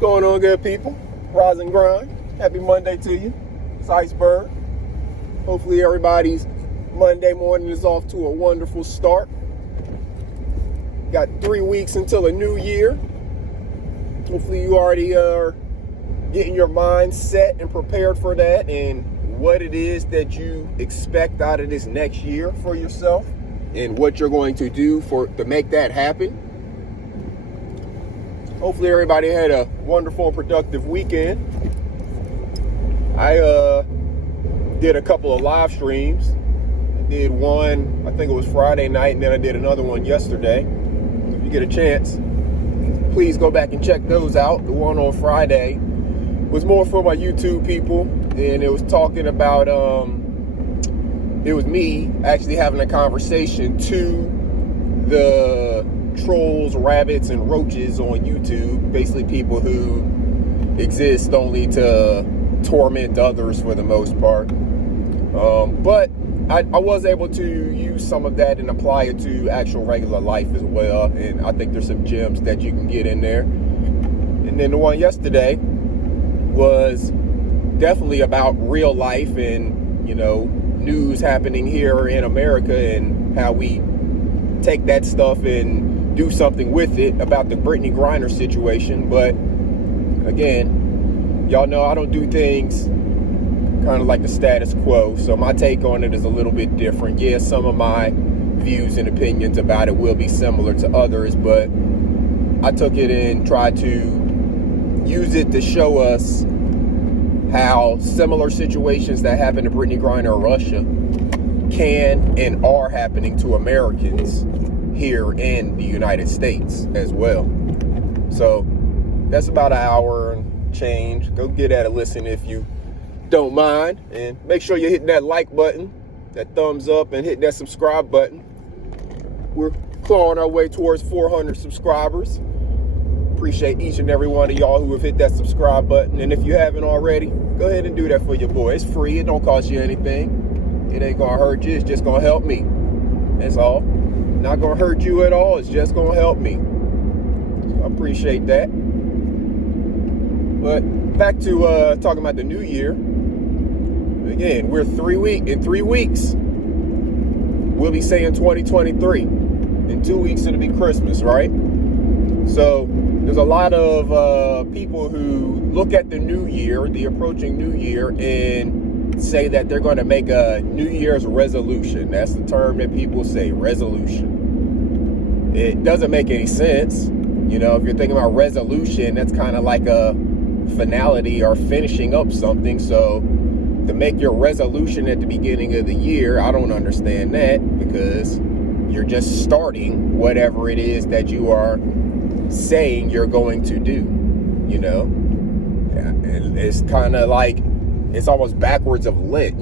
going on, good people? Rise and grind. Happy Monday to you. It's Iceberg. Hopefully everybody's Monday morning is off to a wonderful start. Got 3 weeks until a new year. Hopefully you already are getting your mind set and prepared for that and what it is that you expect out of this next year for yourself and what you're going to do to make that happen. Hopefully everybody had a wonderful and productive weekend. I did a couple of live streams. I did one, I think it was Friday night, and then I did another one yesterday. If you get a chance, please go back and check those out. The one on Friday was more for my YouTube people, and it was talking about, it was me actually having a conversation to the trolls, rabbits, and roaches on YouTube, basically people who exist only to torment others for the most part. But I was able to use some of that and apply it to actual regular life as well, and I think there's some gems that you can get in there. And then the one yesterday was definitely about real life and, news happening here in America and how we take that stuff and do something with it about the Brittany Griner situation. But again, y'all know I don't do things kind of like the status quo, so my take on it is a little bit different. Yeah, some of my views and opinions about it will be similar to others, but I took it and tried to use it to show us how similar situations that happen to Brittany Griner or Russia can and are happening to Americans here in the United States as well. So that's about an hour and change. Go get at a listen if you don't mind, and make sure you're hitting that like button, that thumbs up, and hitting that subscribe button. We're clawing our way towards 400 subscribers. Appreciate each and every one of y'all who have hit that subscribe button, and if you haven't already, go ahead and do that for your boy. It's free. It don't cost you anything. It ain't gonna hurt you. It's just gonna help me. That's all. Not gonna hurt you at all. It's just gonna help me. So I appreciate that. But back to talking about the new year. Again, we're in 3 weeks. We'll be saying 2023. In 2 weeks it'll be Christmas, right? So there's a lot of people who look at the new year, the approaching new year, and say that they're going to make a New Year's resolution. That's the term that people say, resolution. It doesn't make any sense. If you're thinking about resolution, that's kind of like a finality or finishing up something. So to make your resolution at the beginning of the year, I don't understand that, because you're just starting whatever it is that you are saying you're going to do. It's kind of like, it's almost backwards of Lent,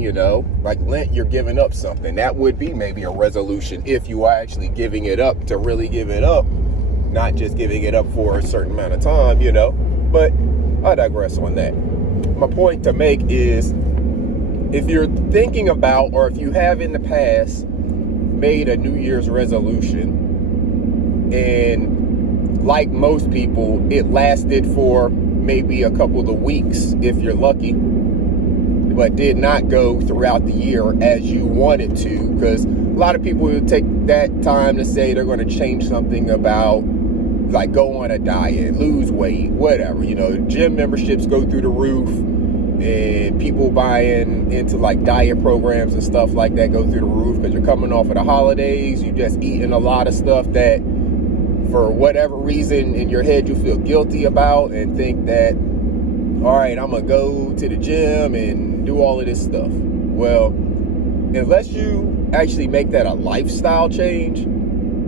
like Lent, you're giving up something. That would be maybe a resolution if you are actually giving it up to really give it up, not just giving it up for a certain amount of time, but I digress on that. My point to make is, if you're thinking about, or if you have in the past made a New Year's resolution, and like most people, it lasted for maybe a couple of weeks if you're lucky, but did not go throughout the year as you wanted to, because a lot of people will take that time to say they're going to change something about, like, go on a diet, lose weight, whatever. Gym memberships go through the roof, and people buying into like diet programs and stuff like that go through the roof because you're coming off of the holidays. You just eating a lot of stuff that, for whatever reason in your head, you feel guilty about, and think that, all right, I'm gonna go to the gym and do all of this stuff. Well, unless you actually make that a lifestyle change,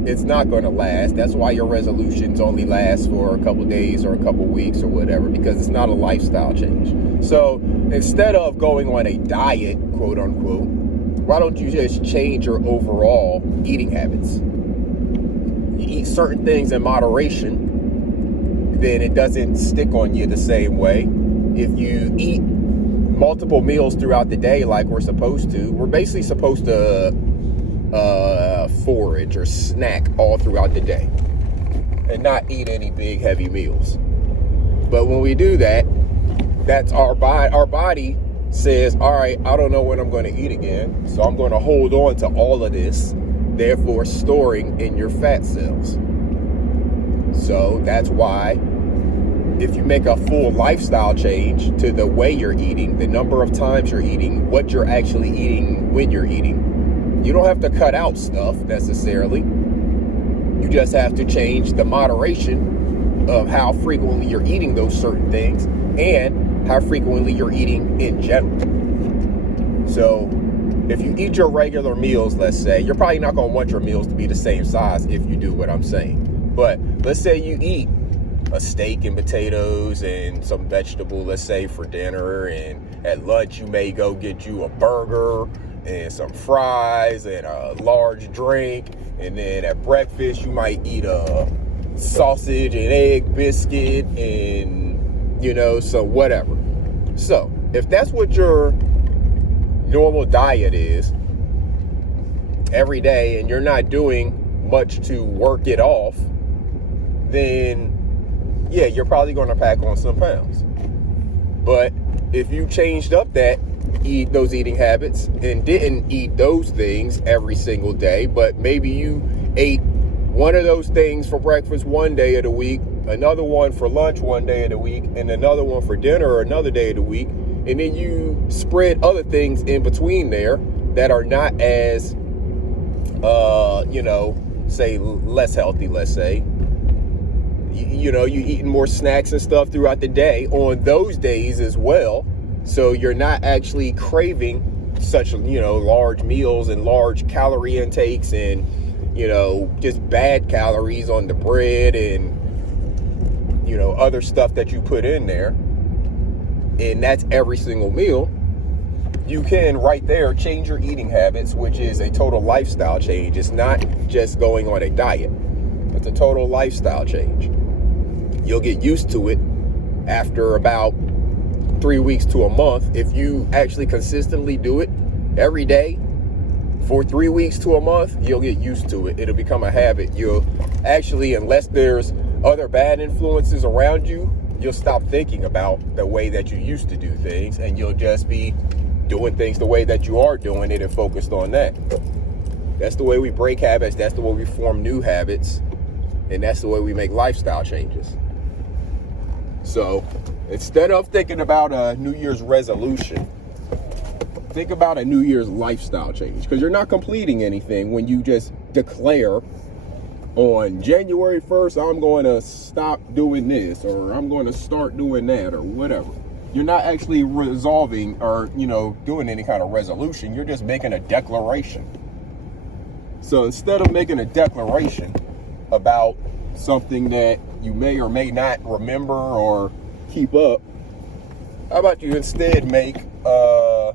it's not going to last. That's why your resolutions only last for a couple days or a couple weeks or whatever, because it's not a lifestyle change. So instead of going on a diet, quote unquote, why don't you just change your overall eating habits? You eat certain things in moderation, then it doesn't stick on you the same way. If you eat multiple meals throughout the day like we're supposed to, we're basically supposed to forage or snack all throughout the day and not eat any big heavy meals. But when we do that, that's our body says, all right, I don't know when I'm going to eat again, so I'm going to hold on to all of this, therefore storing in your fat cells. So that's why if you make a full lifestyle change to the way you're eating, the number of times you're eating, what you're actually eating when you're eating, you don't have to cut out stuff necessarily. You just have to change the moderation of how frequently you're eating those certain things and how frequently you're eating in general. So if you eat your regular meals, let's say, you're probably not going to want your meals to be the same size if you do what I'm saying. But let's say you eat a steak and potatoes and some vegetable, let's say, for dinner, and at lunch you may go get you a burger and some fries and a large drink, and then at breakfast you might eat a sausage and egg biscuit and, you know, so whatever. So if that's what your normal diet is every day and you're not doing much to work it off, then yeah, you're probably going to pack on some pounds. But if you changed up those eating habits and didn't eat those things every single day, but maybe you ate one of those things for breakfast one day of the week, another one for lunch one day of the week, and another one for dinner or another day of the week, and then you spread other things in between there that are not as, say less healthy, let's say. You know, you eating more snacks and stuff throughout the day on those days as well. So you're not actually craving such, large meals and large calorie intakes and, just bad calories on the bread and, other stuff that you put in there. And that's every single meal. You can right there change your eating habits, which is a total lifestyle change. It's not just going on a diet. It's a total lifestyle change. You'll get used to it after about 3 weeks to a month. If you actually consistently do it every day for 3 weeks to a month, you'll get used to it. It'll become a habit. You'll actually, unless there's other bad influences around you, you'll stop thinking about the way that you used to do things, and you'll just be doing things the way that you are doing it and focused on that. That's the way we break habits. That's the way we form new habits. And that's the way we make lifestyle changes. So instead of thinking about a New Year's resolution, think about a New Year's lifestyle change, because you're not completing anything when you just declare on January 1st, I'm going to stop doing this, or I'm going to start doing that, or whatever. You're not actually resolving or, doing any kind of resolution. You're just making a declaration. So instead of making a declaration about something that you may or may not remember or keep up, how about you instead make a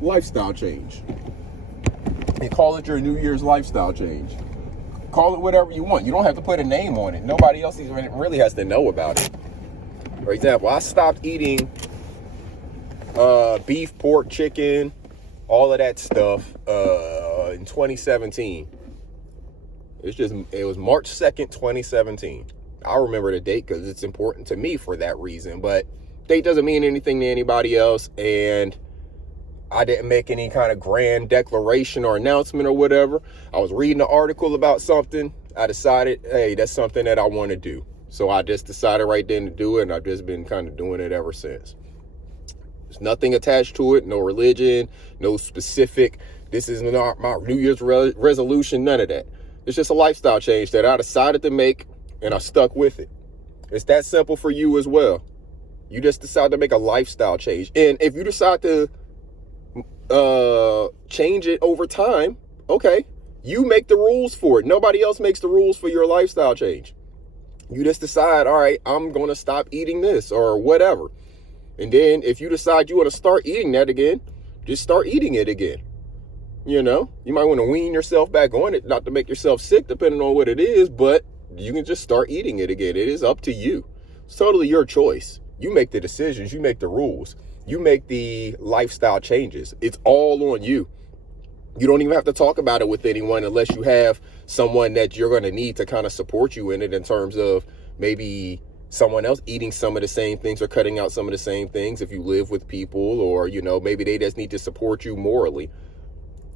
lifestyle change and call it your New Year's lifestyle change. Call it whatever you want. You don't have to put a name on it. Nobody else even really has to know about it. For example, I stopped eating beef, pork, chicken, all of that stuff in 2017. It was March 2nd, 2017. I remember the date because it's important to me for that reason, but date doesn't mean anything to anybody else, and I didn't make any kind of grand declaration or announcement or whatever. I was reading an article about something. I decided, hey, that's something that I want to do. So I just decided right then to do it, and I've just been kind of doing it ever since. There's nothing attached to it, no religion, no specific, this is not my New Year's resolution, none of that. It's just a lifestyle change that I decided to make, and I stuck with it. It's that simple for you as well. You just decide to make a lifestyle change. And if you decide to change it over time, okay, you make the rules for it. Nobody else makes the rules for your lifestyle change. You just decide, all right, I'm going to stop eating this or whatever. And then if you decide you want to start eating that again, just start eating it again. You might want to wean yourself back on it, not to make yourself sick, depending on what it is, but you can just start eating it again. It is up to you. It's totally your choice. You make the decisions. You make the rules. You make the lifestyle changes. It's all on you. You don't even have to talk about it with anyone unless you have someone that you're going to need to kind of support you in it in terms of maybe someone else eating some of the same things or cutting out some of the same things if you live with people, or, you know, maybe they just need to support you morally.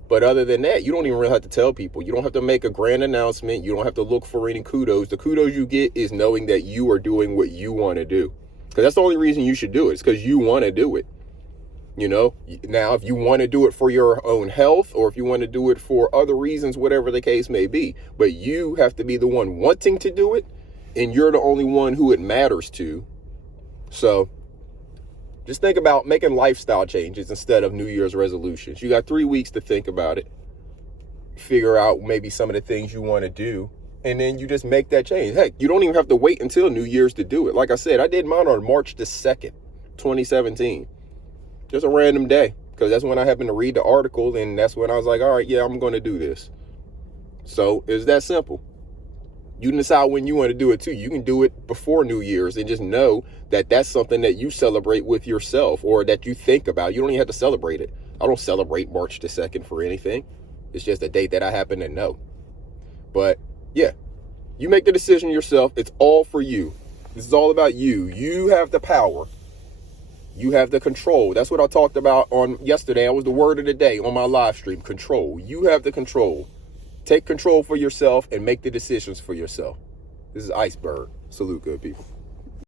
But other than that, you don't even really have to tell people. You don't have to make a grand announcement. You don't have to look for any kudos. The kudos you get is knowing that you are doing what you want to do. Because that's the only reason you should do it. It's because you want to do it. You know, now, if you want to do it for your own health, or if you want to do it for other reasons, whatever the case may be, but you have to be the one wanting to do it, and you're the only one who it matters to. So just think about making lifestyle changes instead of New Year's resolutions. You got 3 weeks to think about it, figure out maybe some of the things you want to do, and then you just make that change. Heck, you don't even have to wait until New Year's to do it. Like I said, I did mine on March the 2nd, 2017. Just a random day, because that's when I happened to read the article, and that's when I was like, all right, yeah, I'm going to do this. So it's that simple. You can decide when you want to do it too. You can do it before New Year's and just know that that's something that you celebrate with yourself, or that you think about. You don't even have to celebrate it. I don't celebrate March the 2nd for anything. It's just a date that I happen to know. But yeah, you make the decision yourself. It's all for you. This is all about you. You have the power. You have the control. That's what I talked about on yesterday. That was the word of the day on my live stream. Control. You have the control. Take control for yourself and make the decisions for yourself. This is Iceberg. Salute, good people.